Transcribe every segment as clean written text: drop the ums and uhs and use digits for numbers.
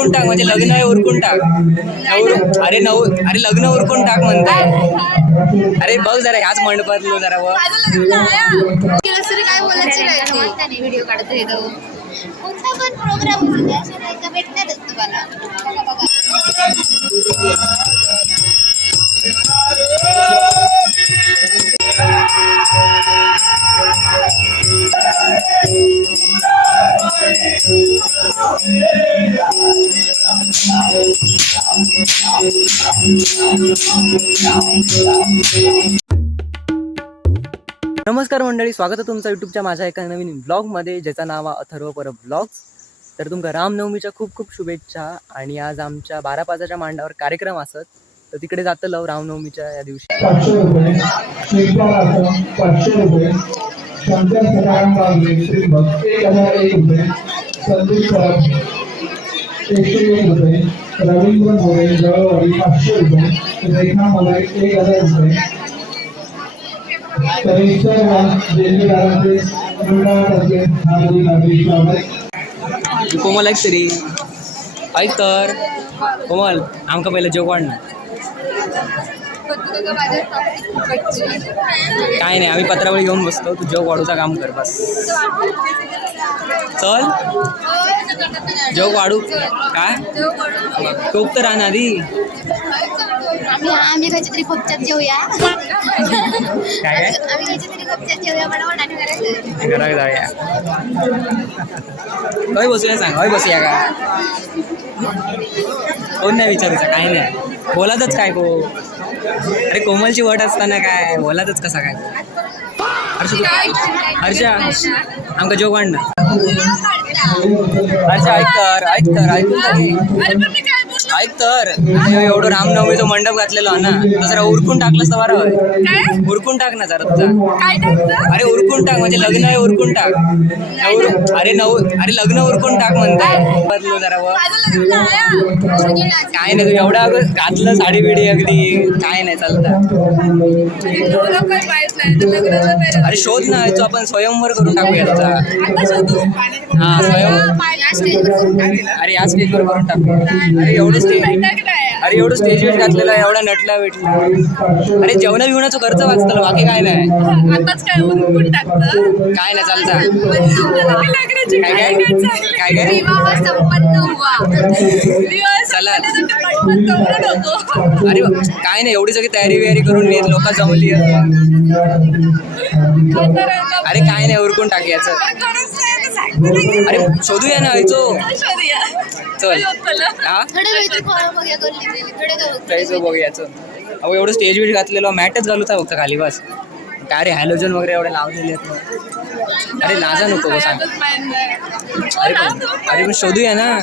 उरकून टाक म्हणजे लग्न आहे उरकून टाक. अरे लग्न उरकून टाक म्हणताय. अरे बघ जरा ह्याच मंडपातलो जरा बघ. काय बोलायचं नाही व्हिडिओ काढतोय तो कोणता पण प्रोग्राम असू द्या अशा बायका भेटणारच तुम्हाला. बघा बघा नमस्कार मंडळी, स्वागत आहे तुमचं यूट्यूबच्या माझ्या एका नवीन ब्लॉगमध्ये ज्याचं नाव आहे अथर्व परब ब्लॉग्स. तर तुमका रामनवमीच्या खूप खूप शुभेच्छा. आणि आज आमच्या 12-5च्या मांडावर कार्यक्रम असत, तर तिकडे जातलो रामनवमीच्या या दिवशी. 500 रुपये, 500 रुपये, शंकर सदाराम बागवे त्रिंबक 1001 रुपये, संदीप परब 101 रुपये, रवींद्र मोरे जवळवाडी 500 रुपये, रेखा मोरे 1000 रुपये. तरी सर्व देणगीदारांचे मंडळातर्फे हार्दिक हार्दिक स्वागत. कोमल ऐक तरी ऐक तर कोमल, आमका पहिलं जेवण काय नाही, आम्ही पत्रावळी घेऊन बसतो, तू जग वाढूचा काम कर बस. चल जग वाढू काय खूप तर राहणार आधी. आम्ही खायची तरी खूपच्यात जेवूया. काय आम्ही खायची तरी खूपच्यात जेवूया. बरोबर आणि करायचं घरात जाऊया. काय बसूया सांग, काय बसूया का कोण नाही विचारायचं काय नाही, बोलातच काय को. अरे कोमलची वट असताना काय बोलातच कसा काय. हर्षा आमका जोग वाढ ना. हर्षा ऐक तर एवढं रामनवमीचं मंडप घातलेलो ना, तर जरा उरकून टाकलंस तर बरं होय. उरकून टाक ना जरा तुझा. अरे उरकून टाक म्हणजे लग्न आहे उरकून टाक. अरे लग्न उरकून टाक म्हणताय. बदलो जरा व काय नाही, तू एवढा घातलं साडी बिडी अगदी काय नाही चालतं. अरे शोध ना, तो आपण स्वयंवर करून टाकूया तुझा. हा अरे या स्टेजवर करून टाकूया. अरे एवढं स्टेज वेट घातलेलं आहे, एवढा नटला वेटला. अरे जेवणा बिवणाचं खर्च वाचतं, बाकी काय नाही. काय नाही चालता. काय चला अरे काय नाही, एवढी सगळी तयारी बियारी करून येत लोक जमली. अरे काय नाही, उरकून टाकायचं. अरे शोधूया ना आयचो. चल हा बघूयाचं. अहो एवढं स्टेज बीज घातलेलं, मॅटच घालूचा फक्त खाली बस. काय रे हॅलोजन वगैरे एवढे लावलेले आहेत. अरे लाजा नको सांग. अरे पण शोधूया ना.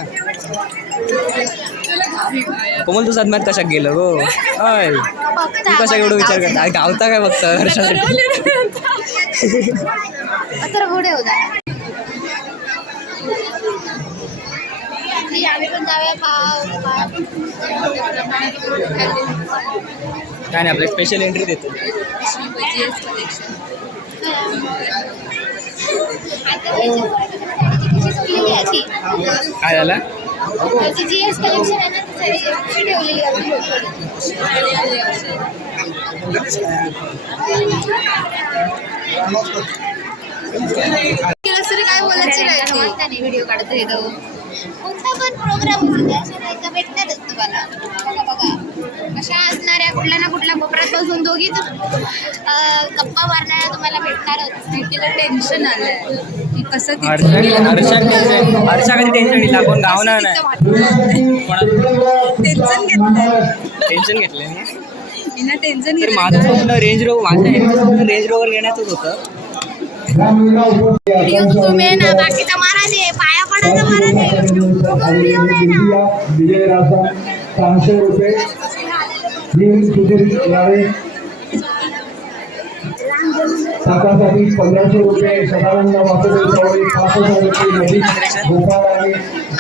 कोमल तू सदम्यात कशात गेलं गो. अय तू कशा एवढं विचार करता, गावता काय फक्त हर्षासाठी. काय नाही, आपल्या स्पेशल एंट्री देतो. काय झालं जीएस कलेक्शन आहे काय बोलायचं नाही व्हिडिओ काढतोय तो कोणता पण प्रोग्राम असू द्या अशा बायका भेटणारच तुम्हाला. बघा बघा कशा असणाऱ्या कुठल्या ना कुठल्या कोपऱ्यात बसून दोघीच गप्पा मारणाऱ्या तुम्हाला भेटणारच. तिला टेन्शन आलंय की कसं हर्षा कधी टेन्शन दिला कोण गावणार नाही. टेन्शन घेतलं तर माझं स्वप्न रेंज रोवर घेण्याचंच होतं. तुम्ही ना बाकीचा महाराज पाया पडायचं महाराज विजय राजा 500 रुपये, सातासाठी 1500 रुपये, सदानंद वासुदेव चौधरी 5000 रुपये, गोपाळ आणि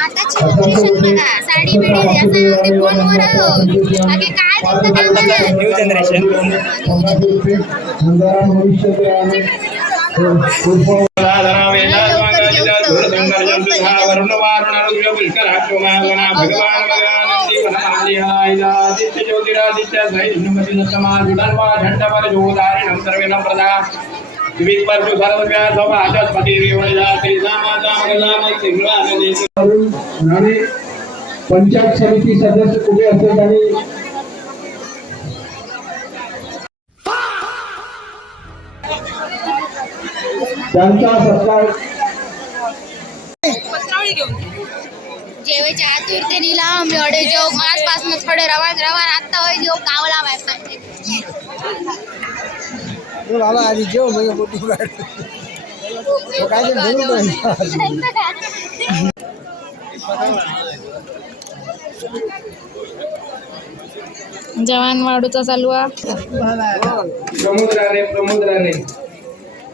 आताची जनरेशन बघा साडी बिडी असं फोनवर बाकी काय त्यांचं काम नाही. न्यू जनरेशन वरुण वारुण भगवान भगवान श्री वनमालिहादित्य ज्योतिरादित्य सहिष्णुमति सत्तमा जुडन्वा झंडा जोधारिणं सर्वेण प्रदा विविध परशु सर्वव्या सभाजपति रेवणिदा श्री सामाचा मगलाम सिंहवानने राणे पंचायत समिती सदस्य उभे असतात आणि त्यांचा सत्कार जेवायच्या आतुरतेने लांब एवढे जेव मासपासून थोडे रवान रवान आता होय जेव कावला बाबा आधी जेव मग मोठी काय जवान वाढूचा चालू समुद्राने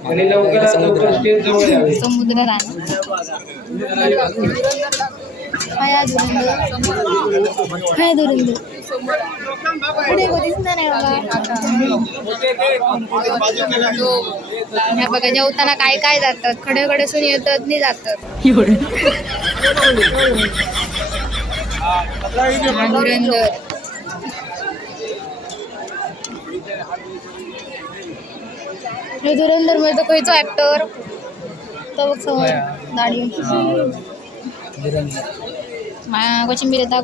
आणि लवकरात लवकर स्टेज जवळ यावे समुद्र रान पुढे दिसणार नाही बाबा बघा जेवताना काय काय जातात खडे खडे सुनी येतात नाही जातात धुरंधर धुरंधर मध्ये तो खयचो ऍक्टर तो बघ समोर दाढी कोशिंबीर येता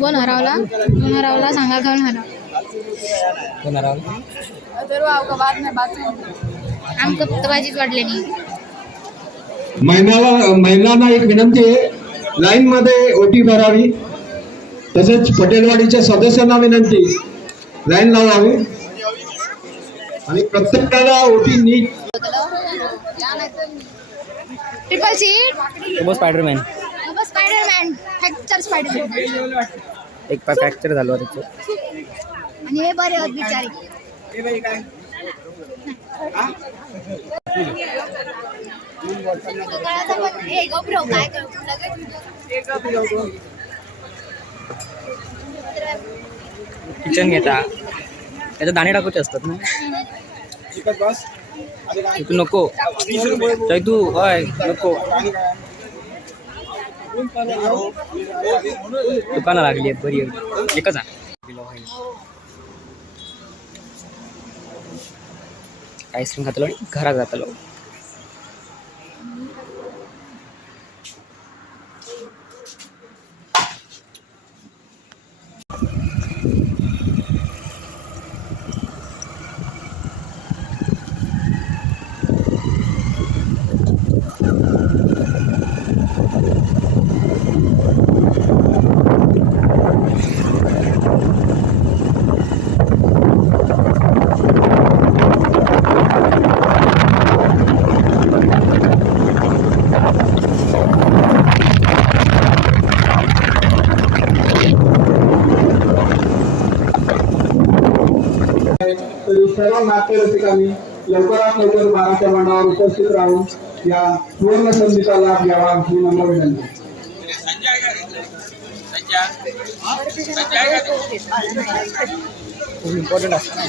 कोण हरवला सांगा कोण हरवला आमक फक्त भाजीच वाटले नाही महिलांना एक विनंती आहे लाईन मध्ये ओटी भरावी तसेच पटेलवाडीच्या सदस्यांना विनंती लाईन लावावी आणि प्रत्येकाला ओटी नीट triple seat Spiderman fracture Spiderman एक पाय फ्रॅक्चर झालो त्याचं आणि हे बरे होत बिचारे किचन घेता त्याचे दाणे टाकूचे असतात ना तू नको तू होय नको दुकानं लागली आहेत बरी एकच आईस्क्रीम खातलो आणि घरात जातलो सर्व नाट्यरसिकांनी लवकरात लवकर बाराच्या मंडळावर उपस्थित राहून या सुवर्ण संधीचा लाभ घ्यावा ही नम्र विनंती. खूप इम्पॉर्टंट असतं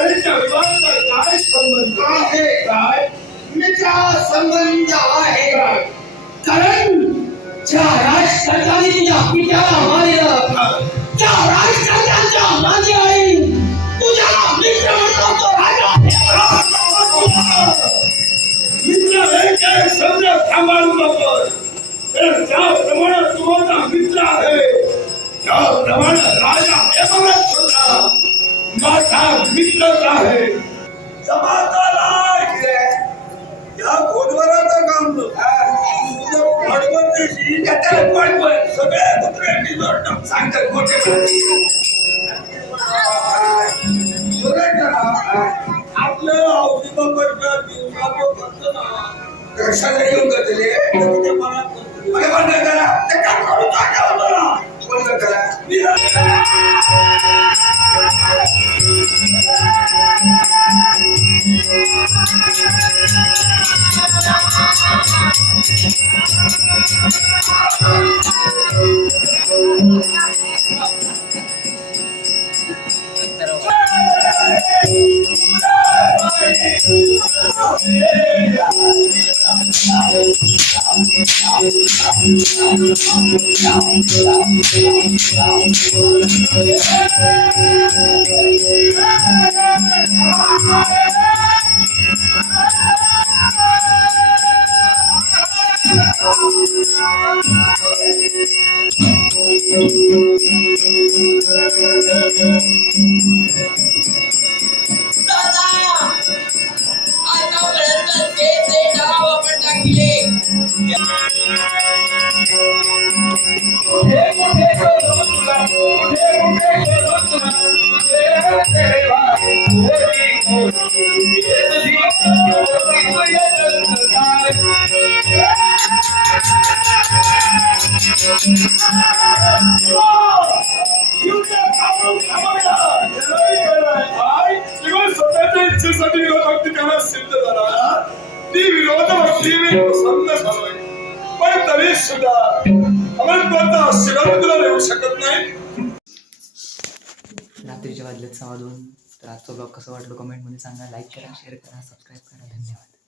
मित्रांच्या विवाहाचा काय संबंध आहे? काय मित्रा संबंध आहे कारण ज्या राजकारणाने तुझ्या पित्याला मारलं त्या राजकारणाच्या माझी आई तुझ्या मित्र म्हणतो राजा मित्र हे शब्द सांभाळू नको ज्याप्रमाणे तू माझा मित्र आहे त्याप्रमाणे राजा हेमंत होता माझा मित्रच आहे समाजाला या घोडवराचं काम तुझं घोडवर देशी त्याच्या घोडवर सगळे कुत्र्यांनी जोडणं सांगतात मोठे आपलं औषधी कशाला येऊन जातले बंद करा ते काम करून टाका होतो ना बंद करा स्वतःच्या इच्छेसाठी विरोध त्याला सिद्ध झाला ती विरोध पण तरी सुद्धा अमरपंत शिवाजीला येऊ शकत नाही. रात्रीच्या वाजल्यात 2:15. तर आजचा ब्लॉग कसं वाटलं कमेंटमध्ये सांगा. लाईक करा, शेअर करा, सबस्क्राईब करा. धन्यवाद.